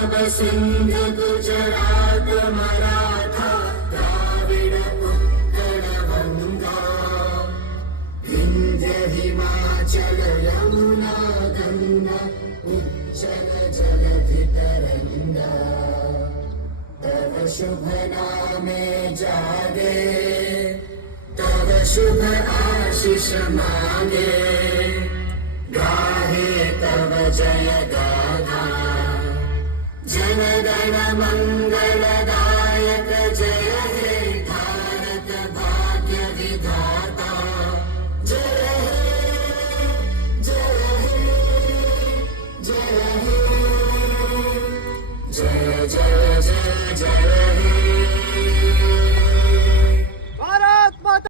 सिंध गुजरात मराठा द्राविड उत्कल गंगा विंध्य हिमाचल यमुना गंगा उज्जल जलधि तरंगा तव शुभ नामे जागे तव शुभ आशीष मांगे गाहे तव जय गाथा जन गण मंगलदायक जय